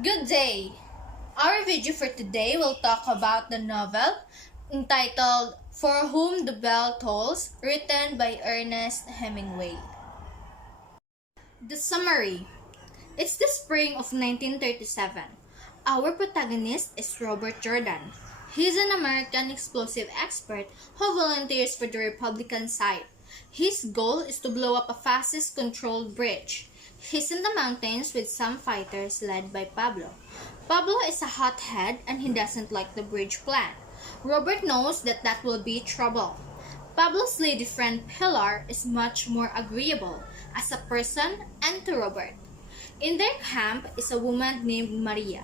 Good day! Our video for today will talk about the novel entitled For Whom the Bell Tolls, written by Ernest Hemingway. The summary. It's the spring of 1937. Our protagonist is Robert Jordan. He's an American explosive expert who volunteers for the Republican side. His goal is to blow up a fascist-controlled bridge. He's in the mountains with some fighters led by Pablo. Pablo is a hothead and he doesn't like the bridge plan. Robert knows that will be trouble. Pablo's lady friend Pilar is much more agreeable as a person and to Robert. In their camp is a woman named Maria.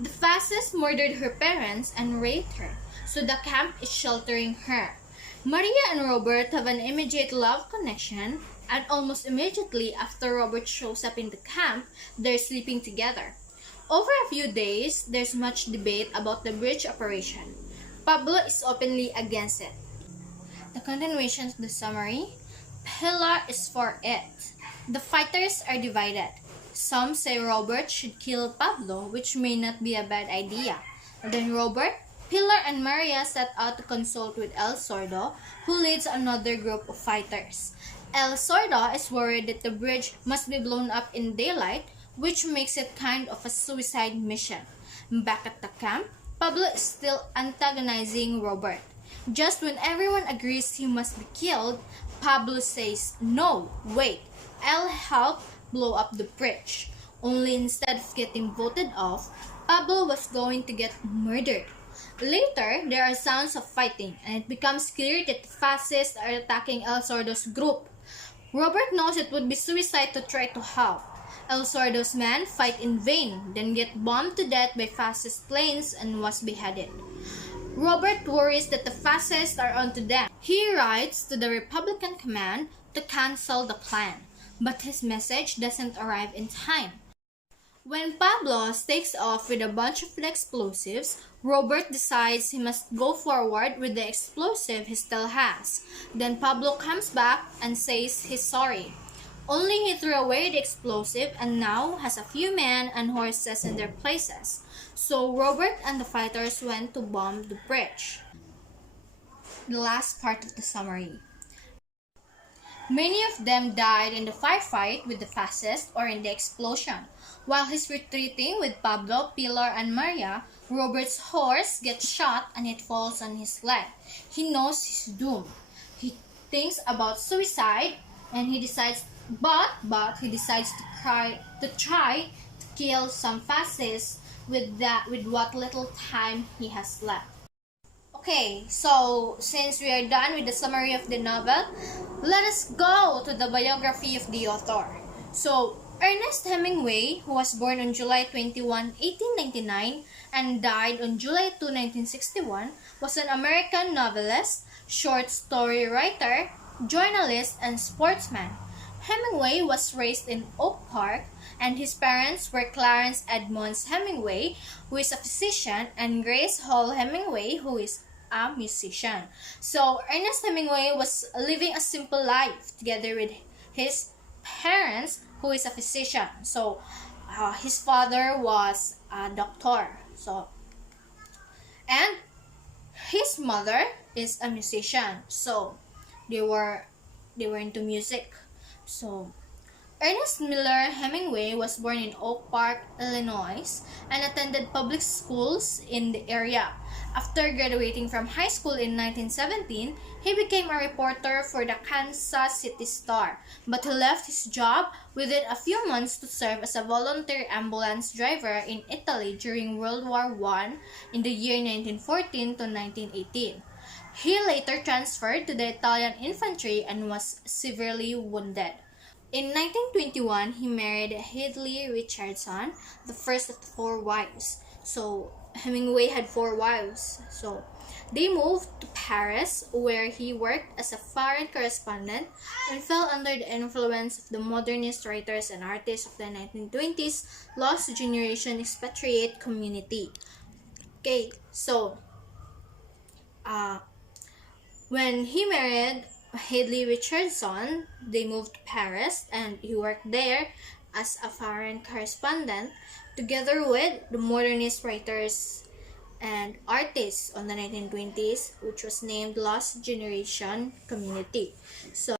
The fascists murdered her parents and raped her, so the camp is sheltering her. Maria and Robert have an immediate love connection, and almost immediately after Robert shows up in the camp, they're sleeping together. Over a few days, there's much debate about the bridge operation. Pablo is openly against it. The continuation of the summary. Pilar is for it. The fighters are divided. Some say Robert should kill Pablo, which may not be a bad idea. Then Robert, Pilar, and Maria set out to consult with El Sordo, who leads another group of fighters. El Sordo is worried that the bridge must be blown up in daylight, which makes it kind of a suicide mission. Back at the camp, Pablo is still antagonizing Robert. Just when everyone agrees he must be killed, Pablo says, "No, wait, I'll help blow up the bridge." Only instead of getting voted off, Pablo was going to get murdered. Later, there are sounds of fighting, and it becomes clear that the fascists are attacking El Sordo's group. Robert knows it would be suicide to try to help. El Sordo's men fight in vain, then get bombed to death by fascist planes and was beheaded. Robert worries that the fascists are onto them. He writes to the Republican command to cancel the plan, but his message doesn't arrive in time. When Pablo takes off with a bunch of explosives, Robert decides he must go forward with the explosive he still has. Then Pablo comes back and says he's sorry. Only he threw away the explosive and now has a few men and horses in their places. So Robert and the fighters went to bomb the bridge. The last part of the summary. Many of them died in the firefight with the fascists or in the explosion. While he's retreating with Pablo, Pilar, and Maria, Robert's horse gets shot and it falls on his leg. He knows he's doomed. He thinks about suicide and he decides to try to kill some fascists with what little time he has left. Okay, so since we are done with the summary of the novel, let us go to the biography of the author. So, Ernest Hemingway, who was born on July 21, 1899 and died on July 2, 1961, was an American novelist, short story writer, journalist, and sportsman. Hemingway was raised in Oak Park, and his parents were Clarence Edmonds Hemingway, who is a physician, and Grace Hall Hemingway, who is a musician. So Ernest Hemingway was living a simple life together with his parents, who is a physician. So his father was a doctor. And his mother is a musician. So they were into music. So Ernest Miller Hemingway was born in Oak Park, Illinois, and attended public schools in the area. After graduating from high school in 1917, he became a reporter for the Kansas City Star, but he left his job within a few months to serve as a volunteer ambulance driver in Italy during World War I in the year 1914 to 1918. He later transferred to the Italian infantry and was severely wounded. In 1921, he married Hadley Richardson, the first of the four wives. So, Hemingway had four wives. So, they moved to Paris, where he worked as a foreign correspondent and fell under the influence of the modernist writers and artists of the 1920s lost generation expatriate community. Okay, so, when he married Hadley Richardson, they moved to Paris and he worked there as a foreign correspondent together with the modernist writers and artists on the 1920s, which was named Lost Generation Community. So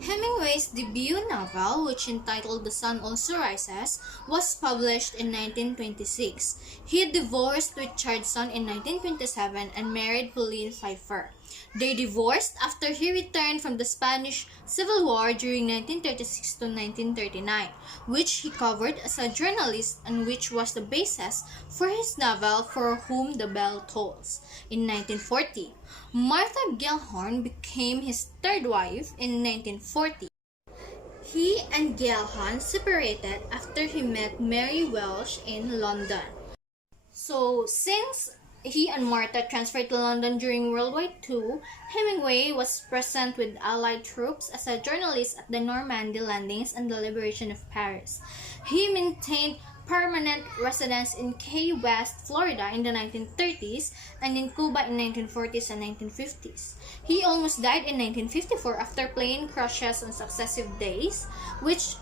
Hemingway's debut novel, which entitled The Sun Also Rises, was published in 1926. He divorced Richardson in 1927 and married Pauline Pfeiffer. They divorced after he returned from the Spanish Civil War during 1936 to 1939, which he covered as a journalist and which was the basis for his novel For Whom the Bell Tolls. In 1940, Martha Gellhorn became his third wife in 1940. He and Gellhorn separated after he met Mary Welsh in London. So, since he and Martha transferred to London during World War II, Hemingway was present with Allied troops as a journalist at the Normandy landings and the liberation of Paris. He maintained permanent residence in Key West, Florida in the 1930s and in Cuba in 1940s and 1950s. He almost died in 1954 after plane crashes on successive days, which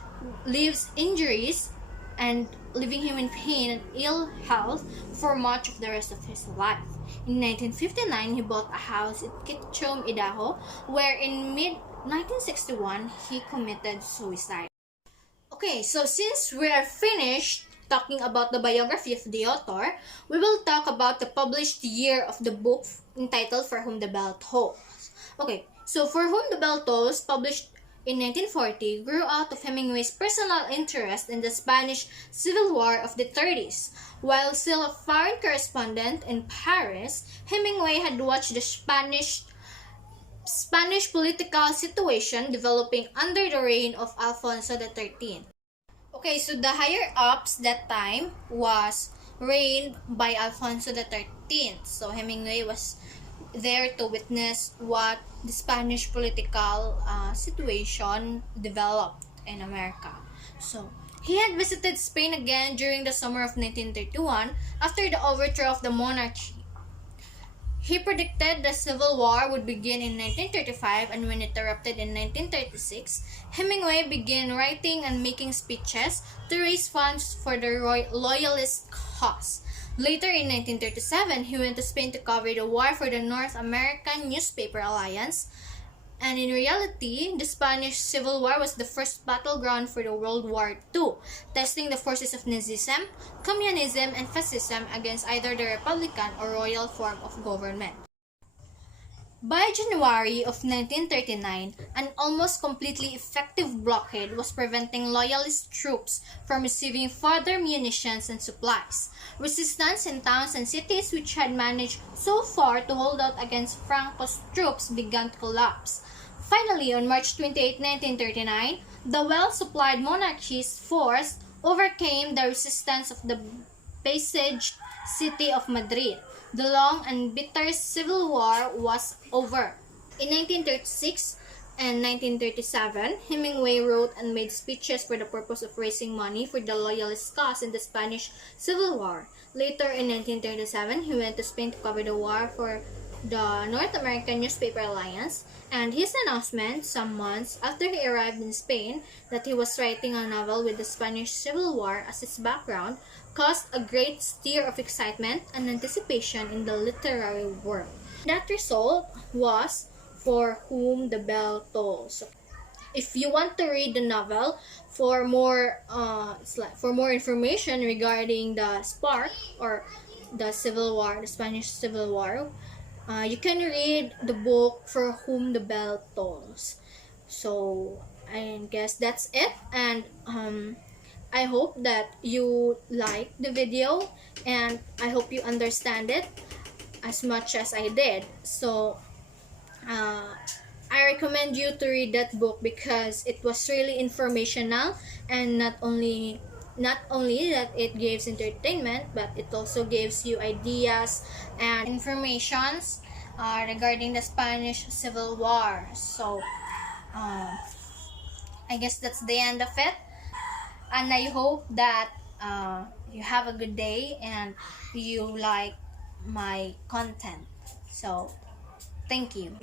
leaves injuries and leaving him in pain and ill health for much of the rest of his life. In 1959, he bought a house in Ketchum, Idaho, where in mid-1961, he committed suicide. Okay, so since we are finished talking about the biography of the author, we will talk about the published year of the book entitled For Whom the Bell Tolls. Okay, so For Whom the Bell Tolls, published in 1940, grew out of Hemingway's personal interest in the Spanish Civil War of the 30s. While still a foreign correspondent in Paris, Hemingway had watched the Spanish political situation developing under the reign of Alfonso XIII. Okay, so the higher-ups that time was reigned by Alfonso XIII. So Hemingway was there to witness what the Spanish political situation developed in America. So he had visited Spain again during the summer of 1931 after the overthrow of the monarchy. He predicted the Civil War would begin in 1935, and when it erupted in 1936, Hemingway began writing and making speeches to raise funds for the Loyalist cause. Later in 1937, he went to Spain to cover the war for the North American Newspaper Alliance. And in reality, the Spanish Civil War was the first battleground for the World War II, testing the forces of Nazism, Communism, and Fascism against either the Republican or royal form of government. By January of 1939, an almost completely effective blockade was preventing Loyalist troops from receiving further munitions and supplies. Resistance in towns and cities which had managed so far to hold out against Franco's troops began to collapse. Finally, on March 28, 1939, the well-supplied monarchy's force overcame the resistance of the besieged city of Madrid. The long and bitter Civil War was over. In 1936 and 1937, Hemingway wrote and made speeches for the purpose of raising money for the Loyalist cause in the Spanish Civil War. Later, in 1937, he went to Spain to cover the war for the North American Newspaper Alliance, and his announcement, some months after he arrived in Spain, that he was writing a novel with the Spanish Civil War as its background, caused a great stir of excitement and anticipation in the literary world. That result was For Whom the Bell Tolls. If you want to read the novel for more information regarding the spark or the Civil War, the Spanish Civil War, you can read the book For Whom the Bell Tolls. So I guess that's it, and I hope that you like the video, and I hope you understand it as much as I did. So I recommend you to read that book because it was really informational, and not only that it gives entertainment, but it also gives you ideas and informations regarding the Spanish Civil War. So I guess that's the end of it, and I hope that you have a good day and you like my content. So thank you.